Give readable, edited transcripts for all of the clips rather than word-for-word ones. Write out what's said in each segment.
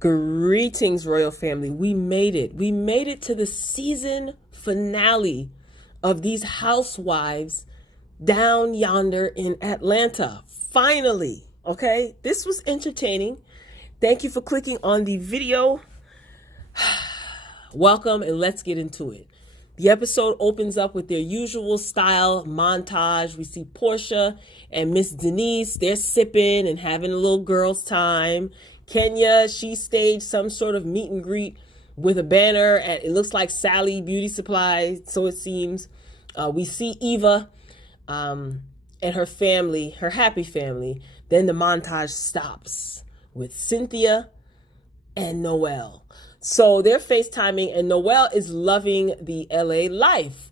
Greetings, royal family. We made it. We made it to the season finale of these housewives down yonder in Atlanta. Finally, okay? This was entertaining. Thank you for clicking on the video. Welcome, and let's get into it. The episode opens up with their usual style montage. We see Porsha and Miss Denise. They're sipping and having a little girls' time. Kenya, she staged some sort of meet and greet with a banner at, it looks like Sally Beauty Supply, so it seems. We see Eva and her family, her happy family. Then the montage stops with Cynthia and Noelle. So they're FaceTiming, and Noelle is loving the LA life.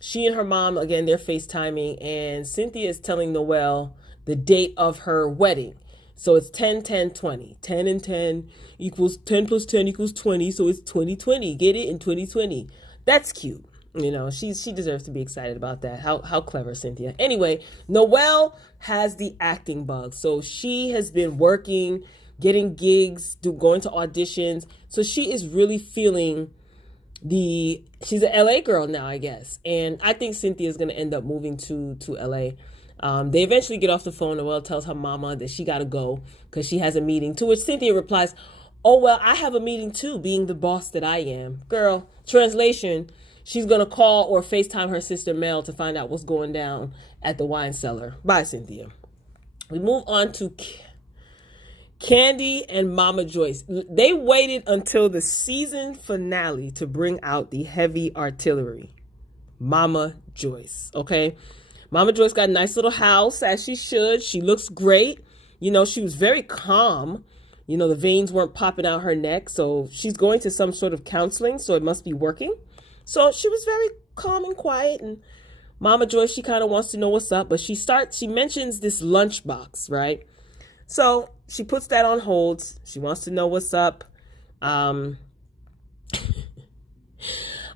She and her mom, again, they're FaceTiming, and Cynthia is telling Noelle the date of her wedding. So it's 10, 10, 20. 10 and 10 equals 10 plus 10 equals 20. So it's 2020. Get it? In 2020. That's cute. You know, she deserves to be excited about that. How clever, Cynthia. Anyway, Noelle has the acting bug. So she has been working, getting gigs, going to auditions. So she is really feeling she's an LA girl now, I guess. And I think Cynthia is going to end up moving to LA. They eventually get off the phone. Noelle tells her mama that she got to go because she has a meeting, to which Cynthia replies, "Oh, well, I have a meeting too, being the boss that I am." Girl, translation, she's going to call or FaceTime her sister Mel to find out what's going down at the wine cellar. Bye, Cynthia. We move on to Kandi and Mama Joyce. They waited until the season finale to bring out the heavy artillery. Mama Joyce, okay? Mama Joyce got a nice little house, as she should. She looks great. You know, she was very calm. You know, the veins weren't popping out her neck. So she's going to some sort of counseling, so it must be working. So she was very calm and quiet. And Mama Joyce, she kind of wants to know what's up. But she mentions this lunchbox, right? So she puts that on hold. She wants to know what's up. I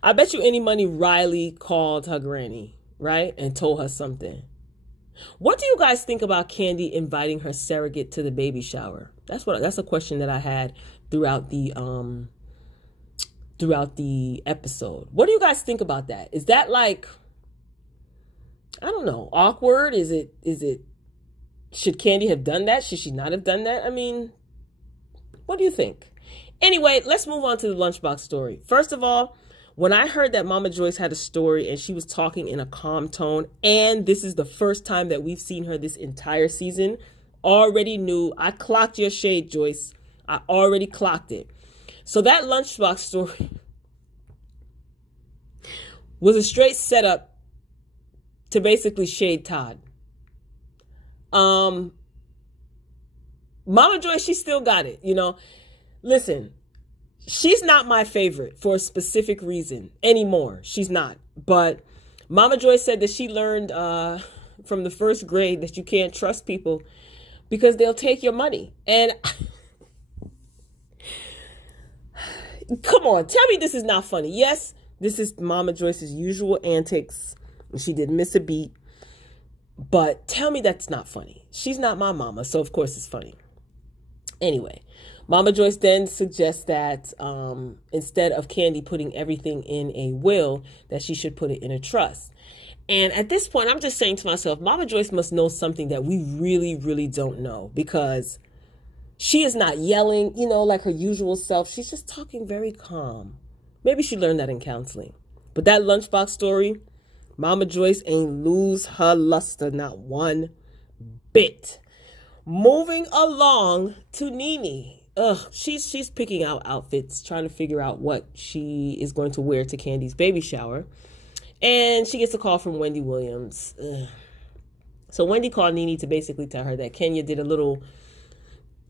bet you any money Riley called her granny, right? And told her something. What do you guys think about Kandi inviting her surrogate to the baby shower? That's a question that I had throughout the episode. What do you guys think about that? Is that like, I don't know, awkward? Is it should Kandi have done that? Should she not have done that? I mean, what do you think? Anyway, let's move on to the lunchbox story. First of all, when I heard that Mama Joyce had a story and she was talking in a calm tone, and this is the first time that we've seen her this entire season, already knew. I clocked your shade, Joyce. I already clocked it. So that lunchbox story was a straight setup to basically shade Todd. Mama Joyce, she still got it, you know. Listen, she's not my favorite for a specific reason anymore. She's not. But Mama Joyce said that she learned from the first grade that you can't trust people because they'll take your money. And come on, tell me this is not funny. Yes, this is Mama Joyce's usual antics. She didn't miss a beat. But tell me that's not funny. She's not my mama, so of course it's funny. Anyway, Mama Joyce then suggests that instead of Kandi putting everything in a will, that she should put it in a trust. And at this point, I'm just saying to myself, Mama Joyce must know something that we really, really don't know, because she is not yelling, you know, like her usual self. She's just talking very calm. Maybe she learned that in counseling. But that lunchbox story, Mama Joyce ain't lose her luster, not one bit. Moving along to NeNe. She's picking out outfits, trying to figure out what she is going to wear to Kandi's baby shower. And she gets a call from Wendy Williams. So Wendy called NeNe to basically tell her that Kenya did a little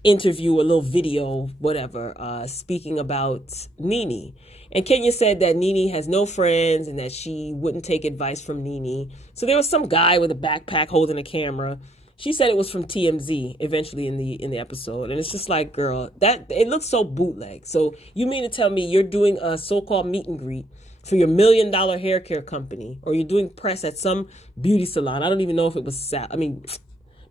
interview, a little video, whatever, speaking about NeNe. And Kenya said that NeNe has no friends and that she wouldn't take advice from NeNe. So there was some guy with a backpack holding a camera. She said it was from TMZ eventually in the episode. And it's just like, girl, that it looks so bootleg. So you mean to tell me you're doing a so-called meet and greet for your $1 million hair care company, or you're doing press at some beauty salon? I don't even know if it was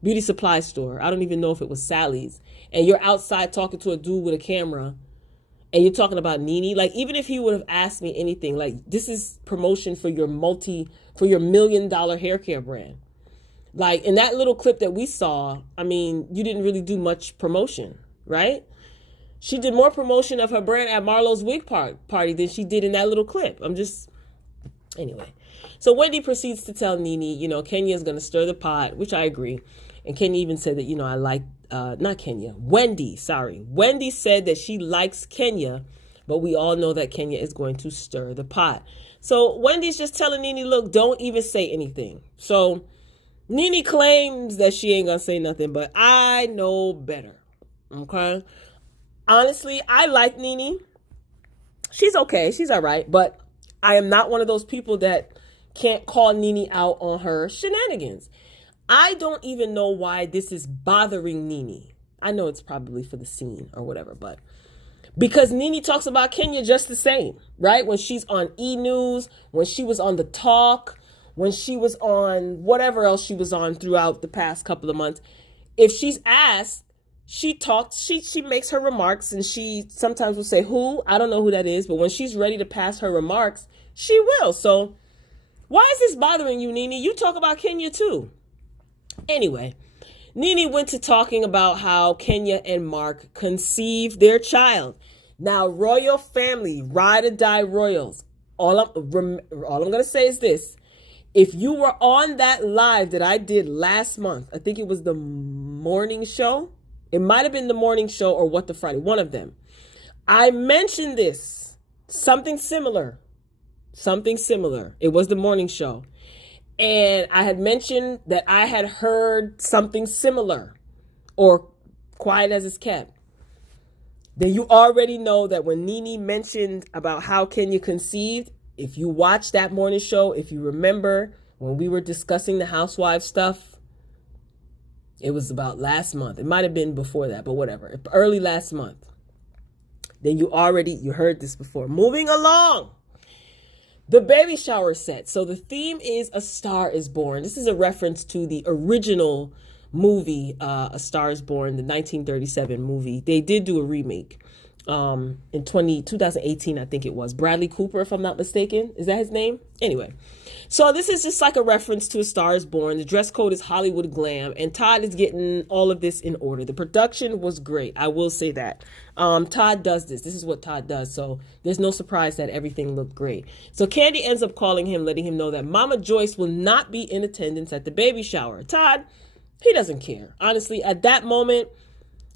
beauty supply store. I don't even know if it was Sally's. and you're outside talking to a dude with a camera and you're talking about NeNe, like, even if he would have asked me anything, like, this is promotion for your $1 million hair care brand. Like, in that little clip that we saw, I mean, you didn't really do much promotion, right? She did more promotion of her brand at Marlo's wig party than she did in that little clip. Anyway. So Wendy proceeds to tell NeNe, you know, Kenya is going to stir the pot, which I agree. And Kenya even said that, you know, I like, not Kenya, Wendy, sorry. Wendy said that she likes Kenya, but we all know that Kenya is going to stir the pot. So Wendy's just telling NeNe, look, don't even say anything. So NeNe claims that she ain't going to say nothing, but I know better. Okay? Honestly, I like NeNe. She's okay. She's all right. But I am not one of those people that can't call NeNe out on her shenanigans. I don't even know why this is bothering NeNe. I know it's probably for the scene or whatever, but because NeNe talks about Kenya just the same, right? When she's on E! News, when she was on The Talk, when she was on whatever else she was on throughout the past couple of months, if she's asked, she talks, she makes her remarks, and she sometimes will say, who? I don't know who that is, but when she's ready to pass her remarks, she will. So why is this bothering you, NeNe? You talk about Kenya too. Anyway, NeNe went to talking about how Kenya and Mark conceived their child. Now, royal family, ride or die royals. All I'm going to say is this. If you were on that live that I did last month, I think it was the morning show. It might have been the morning show or What the Friday, one of them. I mentioned this, something similar. It was the morning show. And I had mentioned that I had heard something similar, or quiet as it's kept. Then you already know that when NeNe mentioned about how Kenya conceived, if you watched that morning show, if you remember when we were discussing the housewife stuff, it was about last month. It might have been before that, but whatever. Early last month. Then you heard this before. Moving along. The baby shower set. So the theme is A Star is Born. This is a reference to the original movie, A Star is Born, the 1937 movie. They did do a remake in 2018, I think it was. Bradley Cooper, if I'm not mistaken. Is that his name? Anyway. So this is just like a reference to A Star is Born. The dress code is Hollywood glam, and Todd is getting all of this in order. The production was great. I will say that. Todd does this. This is what Todd does. So there's no surprise that everything looked great. So Kandi ends up calling him, letting him know that Mama Joyce will not be in attendance at the baby shower. Todd, he doesn't care. Honestly, at that moment,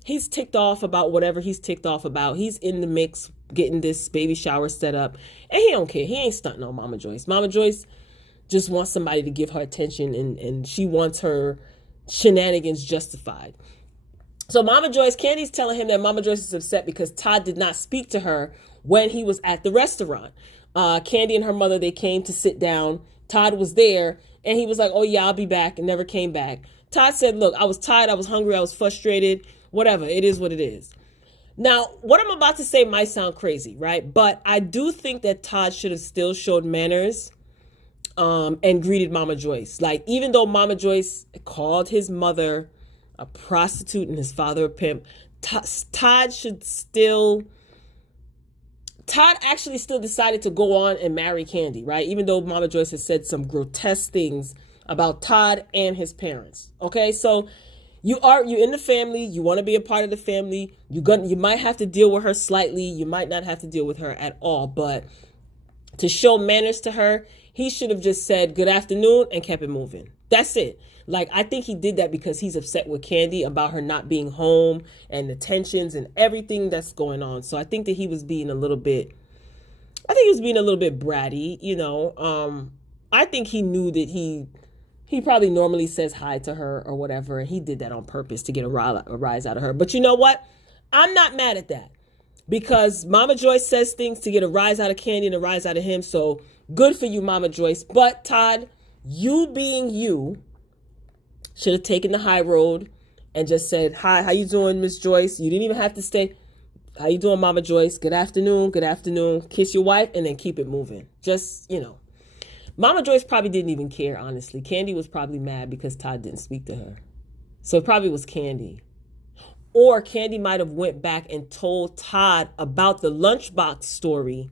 he's ticked off about whatever he's ticked off about. He's in the mix getting this baby shower set up, and he don't care. He ain't stunting on Mama Joyce. Mama Joyce just wants somebody to give her attention, and she wants her shenanigans justified. So Mama Joyce, Kandi's telling him that Mama Joyce is upset because Todd did not speak to her when he was at the restaurant. Kandi and her mother, they came to sit down. Todd was there, and he was like, oh yeah, I'll be back, and never came back. Todd said, look, I was tired, I was hungry, I was frustrated, whatever, it is what it is. Now, what I'm about to say might sound crazy, right? But I do think that Todd should have still showed manners and greeted Mama Joyce. Like, even though Mama Joyce called his mother a prostitute and his father a pimp, Todd actually still decided to go on and marry Kandi, right? Even though Mama Joyce has said some grotesque things about Todd and his parents. Okay, so you're in the family, you want to be a part of the family, you might have to deal with her slightly, you might not have to deal with her at all, but to show manners to her, he should have just said good afternoon and kept it moving. That's it. Like, I think he did that because he's upset with Kandi about her not being home and the tensions and everything that's going on. So I think that he was being a little bit bratty, you know. I think he knew that he probably normally says hi to her or whatever, and he did that on purpose to get a rise out of her. But you know what? I'm not mad at that, because Mama Joyce says things to get a rise out of Kandi and a rise out of him. So good for you, Mama Joyce. But Todd, you being you, should have taken the high road and just said, hi, how you doing, Miss Joyce? You didn't even have to stay. How you doing, Mama Joyce? Good afternoon. Kiss your wife and then keep it moving. Just, you know. Mama Joyce probably didn't even care, honestly. Kandi was probably mad because Todd didn't speak to her. So it probably was Kandi. Or Kandi might have went back and told Todd about the lunchbox story,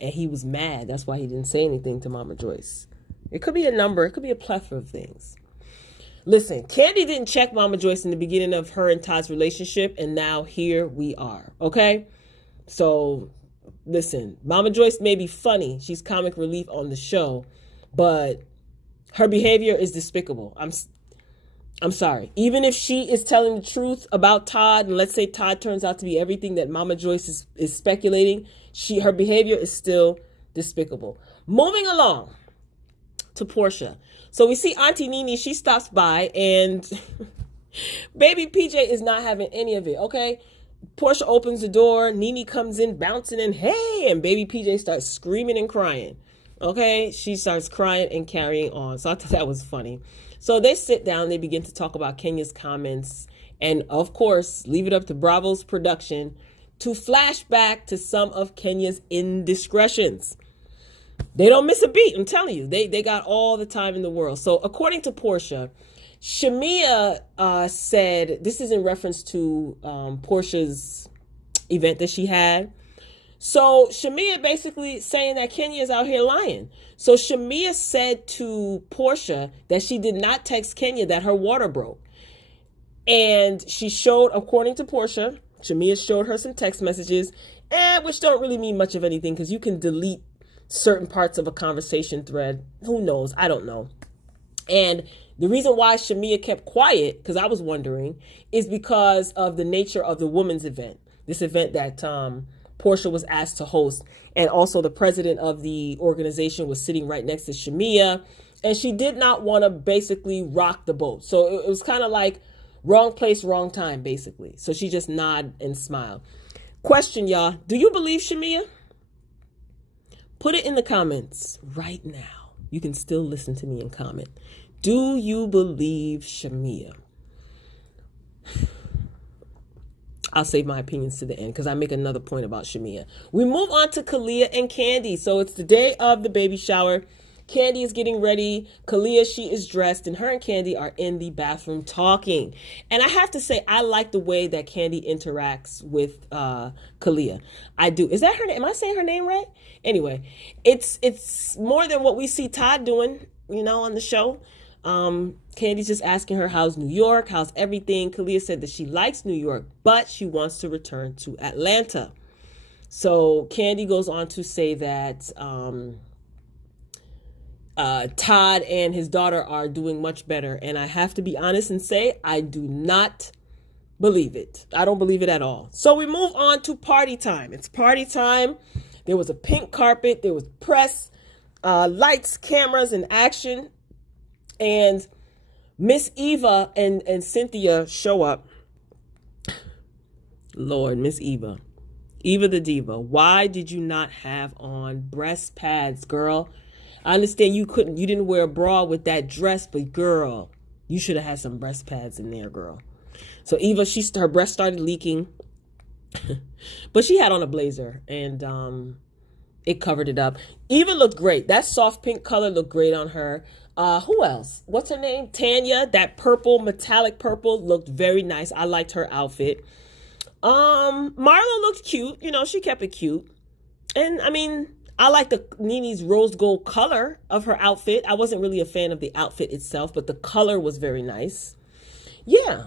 and he was mad. That's why he didn't say anything to Mama Joyce. It could be a number. It could be a plethora of things. Listen, Kandi didn't check Mama Joyce in the beginning of her and Todd's relationship, and now here we are, okay? So, listen, Mama Joyce may be funny. She's comic relief on the show, but her behavior is despicable. I'm sorry. Even if she is telling the truth about Todd, and let's say Todd turns out to be everything that Mama Joyce is speculating, her behavior is still despicable. Moving along to Porsha. So we see Auntie NeNe, she stops by, and baby PJ is not having any of it, okay? Porsha opens the door, NeNe comes in bouncing in, hey, and baby PJ starts screaming and crying, okay? She starts crying and carrying on. So I thought that was funny. So they sit down, they begin to talk about Kenya's comments, and of course, leave it up to Bravo's production to flash back to some of Kenya's indiscretions. They don't miss a beat, I'm telling you. They got all the time in the world. So according to Porsha, Shamia said, this is in reference to Porsha's event that she had. So Shamia basically saying that Kenya is out here lying. So Shamia said to Porsha that she did not text Kenya that her water broke. And she showed, according to Porsha, Shamia showed her some text messages, which don't really mean much of anything because you can delete certain parts of a conversation thread. Who knows? I don't know. And the reason why Shamia kept quiet, because I was wondering, is because of the nature of the women's event. This event that Porsha was asked to host. And also the president of the organization was sitting right next to Shamia. And she did not want to basically rock the boat. So it was kind of like wrong place, wrong time, basically. So she just nod and smile. Question, y'all. Do you believe Shamia? Put it in the comments right now. You can still listen to me and comment. Do you believe Shamia? I'll save my opinions to the end because I make another point about Shamia. We move on to Kalia and Kandi. So it's the day of the baby shower. Kandi is getting ready. Kalia, she is dressed, and her and Kandi are in the bathroom talking. And I have to say, I like the way that Kandi interacts with Kalia. I do. Is that her name? Am I saying her name right? Anyway, it's more than what we see Todd doing, on the show. Kandi's just asking her, how's New York? How's everything? Kalia said that she likes New York, but she wants to return to Atlanta. So Kandi goes on to say that Todd and his daughter are doing much better. And I have to be honest and say, I do not believe it. I don't believe it at all. So we move on to party time. It's party time. There was a pink carpet. There was press, lights, cameras, and action. And Miss Eva and Cynthia show up. Lord, Miss Eva. Eva the diva. Why did you not have on breast pads, girl? I understand you didn't wear a bra with that dress, but girl, you should have had some breast pads in there, girl. So Eva, her breast started leaking, but she had on a blazer and it covered it up. Eva looked great. That soft pink color looked great on her. Who else? What's her name? Tanya. That purple, metallic purple looked very nice. I liked her outfit. Marlo looked cute. She kept it cute. And I mean, I like the NeNe's rose gold color of her outfit. I wasn't really a fan of the outfit itself, but the color was very nice. Yeah.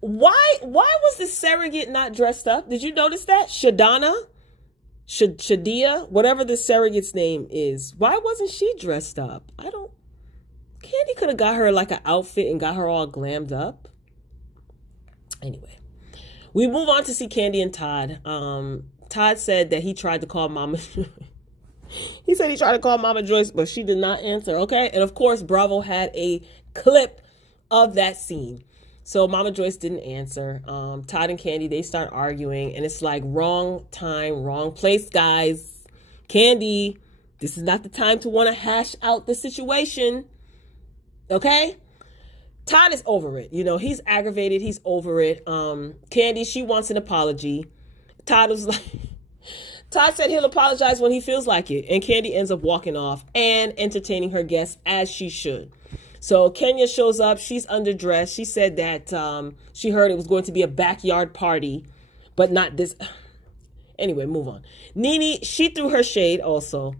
Why was the surrogate not dressed up? Did you notice that? Shadia, whatever the surrogate's name is. Why wasn't she dressed up? Kandi could have got her like an outfit and got her all glammed up. Anyway, we move on to see Kandi and Todd. Todd said that he tried to call Mama. He said he tried to call Mama Joyce, but she did not answer. Okay. And of course, Bravo had a clip of that scene. So Mama Joyce didn't answer. Todd and Kandi, they start arguing, and it's like wrong time, wrong place, guys. Kandi, this is not the time to want to hash out the situation. Okay? Todd is over it. He's aggravated. He's over it. Kandi, she wants an apology. Todd said he'll apologize when he feels like it. And Kandi ends up walking off and entertaining her guests as she should. So Kenya shows up. She's underdressed. She said that she heard it was going to be a backyard party, but not this. Anyway, move on. NeNe, she threw her shade also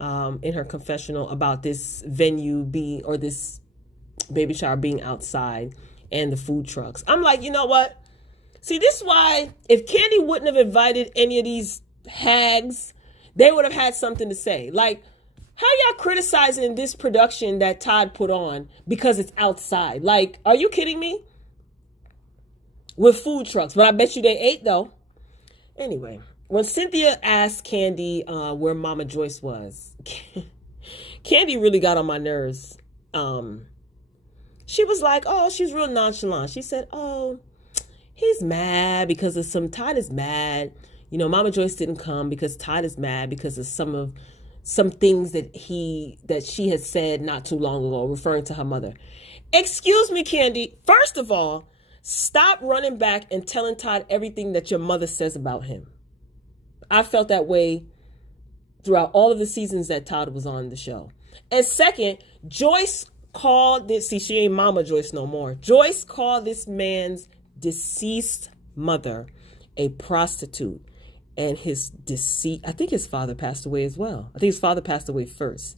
in her confessional about this venue being, or this baby shower being outside and the food trucks. I'm like, you know what? See, this is why if Kandi wouldn't have invited any of these hags, they would have had something to say. Like, how y'all criticizing this production that Todd put on because it's outside? Like, are you kidding me? With food trucks. But I bet you they ate, though. Anyway, when Cynthia asked Kandi where Mama Joyce was, Kandi really got on my nerves. She was like, oh, she's real nonchalant. She said, oh, he's mad because of Todd is mad. You know, Mama Joyce didn't come because Todd is mad because of some things that she had said not too long ago, referring to her mother. Excuse me, Kandi. First of all, stop running back and telling Todd everything that your mother says about him. I felt that way throughout all of the seasons that Todd was on the show. And second, Joyce called this, see, she ain't Mama Joyce no more. Joyce called this man's deceased mother a prostitute. And I think his father passed away as well. I think his father passed away first.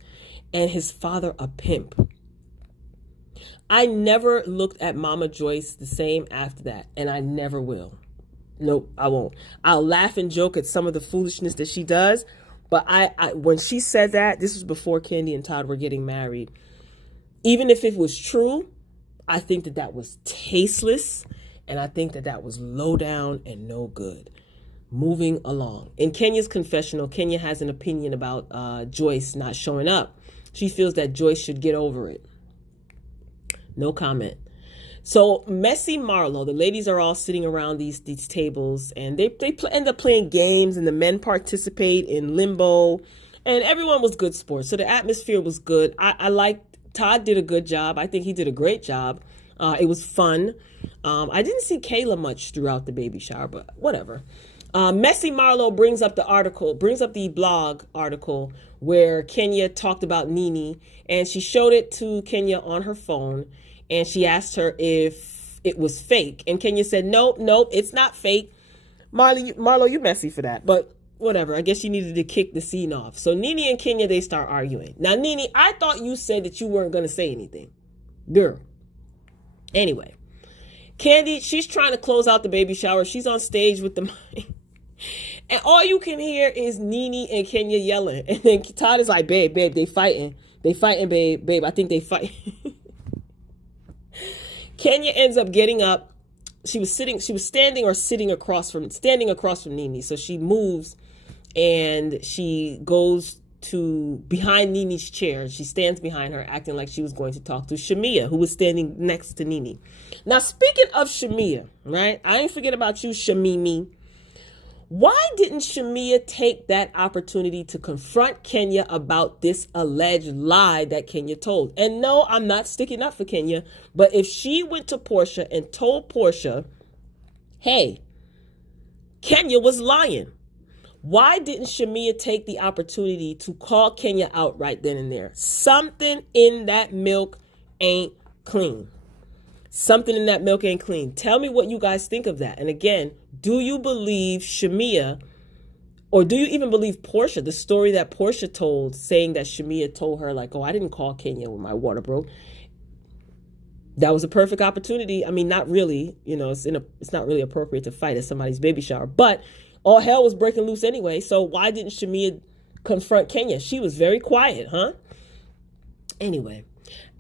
And his father a pimp. I never looked at Mama Joyce the same after that. And I never will. Nope, I won't. I'll laugh and joke at some of the foolishness that she does. But when she said that, this was before Kandi and Todd were getting married. Even if it was true, I think that was tasteless. And I think that was low down and no good. Moving along. In Kenya's confessional, Kenya has an opinion about Joyce not showing up. She feels that Joyce should get over it. No comment. So Messy Marlo, the ladies are all sitting around these tables, and they end up playing games, and the men participate in limbo, and everyone was good sports. So the atmosphere was good. I liked, Todd did a good job. I think he did a great job. It was fun. I didn't see Kayla much throughout the baby shower, but whatever. Messy Marlo brings up the blog article where Kenya talked about NeNe, and she showed it to Kenya on her phone, and she asked her if it was fake. And Kenya said, nope, it's not fake. Marlo, you messy for that, but whatever. I guess you needed to kick the scene off. So NeNe and Kenya, they start arguing. Now, NeNe, I thought you said that you weren't going to say anything. Girl. Anyway, Kandi, she's trying to close out the baby shower. She's on stage with the mic. And all you can hear is NeNe and Kenya yelling. And then Todd is like, babe, they fighting. They fighting, babe. I think they fight. Kenya ends up getting up. She was standing across from NeNe. So she moves and she goes to behind NeNe's chair. She stands behind her, acting like she was going to talk to Shamia, who was standing next to NeNe. Now, speaking of Shamia, right? I ain't forget about you, Shamimi. Why didn't Shamia take that opportunity to confront Kenya about this alleged lie that Kenya told? And no, I'm not sticking up for Kenya, but if she went to Porsha and told Porsha, hey, Kenya was lying, why didn't Shamia take the opportunity to call Kenya out right then and there? Something in that milk ain't clean. Something in that milk ain't clean. Tell me what you guys think of that. And again, do you believe Shamia, or do you even believe Porsha, the story that Porsha told, saying that Shamia told her, like, oh, I didn't call Kenya when my water broke. That was a perfect opportunity. I mean, not really, it's not really appropriate to fight at somebody's baby shower, but all hell was breaking loose anyway. So why didn't Shamia confront Kenya? She was very quiet, huh? Anyway.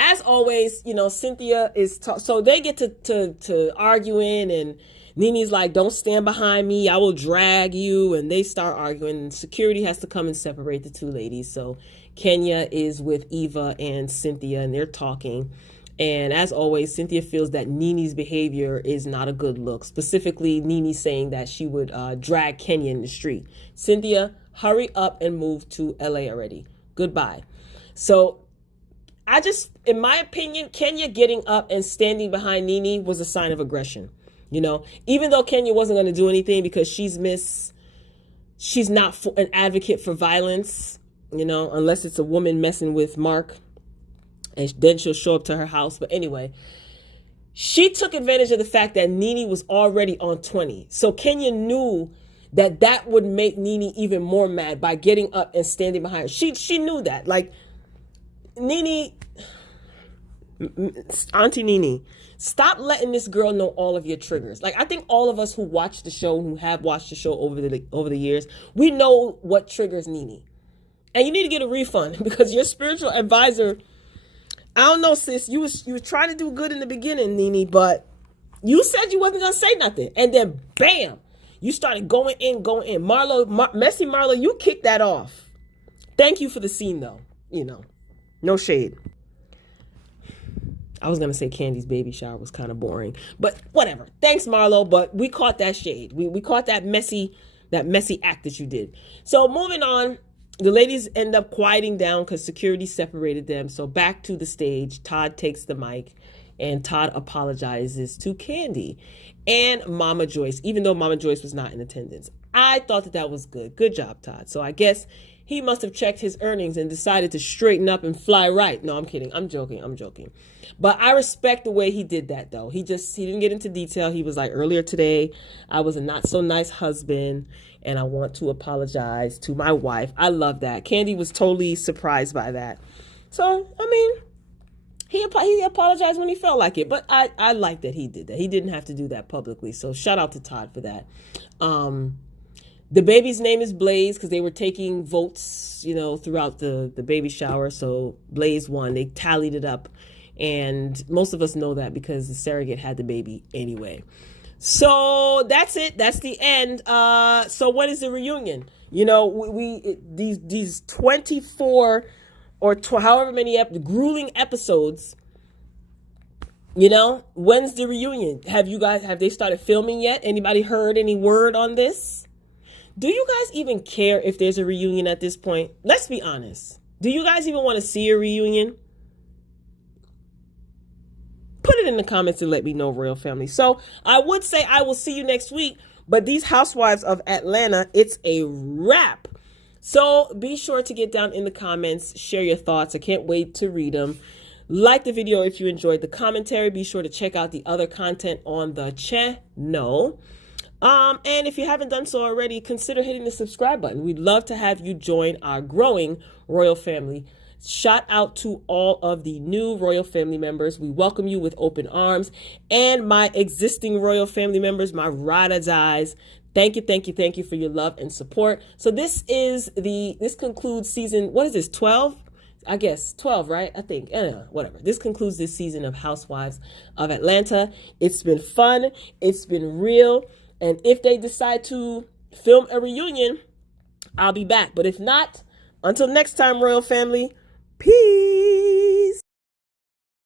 As always, Cynthia is, so they get to arguing, and NeNe's like, don't stand behind me, I will drag you. And they start arguing, and security has to come and separate the two ladies. So Kenya is with Eva and Cynthia, and they're talking. And as always, Cynthia feels that NeNe's behavior is not a good look. Specifically, NeNe saying that she would drag Kenya in the street. Cynthia, hurry up and move to LA already. Goodbye. So in my opinion, Kenya getting up and standing behind NeNe was a sign of aggression. Even though Kenya wasn't going to do anything because she's not an advocate for violence, unless it's a woman messing with Mark. and then she'll show up to her house. But anyway, she took advantage of the fact that NeNe was already on 20. So Kenya knew that that would make NeNe even more mad by getting up and standing behind her. She knew that. Like, NeNe, Auntie NeNe, stop letting this girl know all of your triggers. Like, I think all of us who watch the show, who have watched the show over the years, we know what triggers NeNe. And you need to get a refund because your spiritual advisor, I don't know, sis, you was trying to do good in the beginning, NeNe, but you said you wasn't going to say nothing. And then, bam, you started going in. Messy Marlo, you kicked that off. Thank you for the scene, though. You know, no shade. I was going to say Kandi's baby shower was kind of boring, but whatever. Thanks, Marlo, but we caught that shade. We caught that messy act that you did. So moving on, the ladies end up quieting down because security separated them. So back to the stage, Todd takes the mic and Todd apologizes to Kandi and Mama Joyce, even though Mama Joyce was not in attendance. I thought that was good. Good job, Todd. So I guess he must have checked his earnings and decided to straighten up and fly right. No, I'm kidding. I'm joking. But I respect the way he did that, though. He didn't get into detail. He was like, earlier today, I was a not so nice husband and I want to apologize to my wife. I love that. Kandi was totally surprised by that. So, I mean, he apologized when he felt like it, but I like that he did that. He didn't have to do that publicly. So shout out to Todd for that. The baby's name is Blaze because they were taking votes, you know, throughout the baby shower. So Blaze won. They tallied it up. And most of us know that because the surrogate had the baby anyway. So that's it. That's the end. So when is the reunion? You know, these 24 or however many grueling episodes, you know, when's the reunion? Have they started filming yet? Anybody heard any word on this? Do you guys even care if there's a reunion at this point? Let's be honest. Do you guys even want to see a reunion? Put it in the comments and let me know, Royal Family. So I would say I will see you next week, but these Housewives of Atlanta, it's a wrap. So be sure to get down in the comments, share your thoughts. I can't wait to read them. Like the video if you enjoyed the commentary. Be sure to check out the other content on the channel. And if you haven't done so already, consider hitting the subscribe button. We'd love to have you join our growing Royal Family. Shout out to all of the new Royal Family members. We welcome you with open arms. And my existing Royal Family members, my ride or dies, thank you for your love and support. So this concludes season, what is this, 12? I guess 12, right? I think, whatever. This concludes this season of Housewives of Atlanta. It's been fun. It's been real. And if they decide to film a reunion, I'll be back. But if not, until next time, Royal Family, peace.